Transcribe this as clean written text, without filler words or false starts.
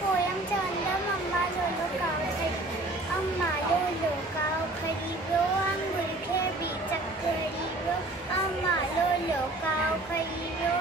poem चवंदमि अम्मा लोलो काओ खरी वियो आंगुर खे बि चकरी वियो अम्मा लोलो काओ खरी वियो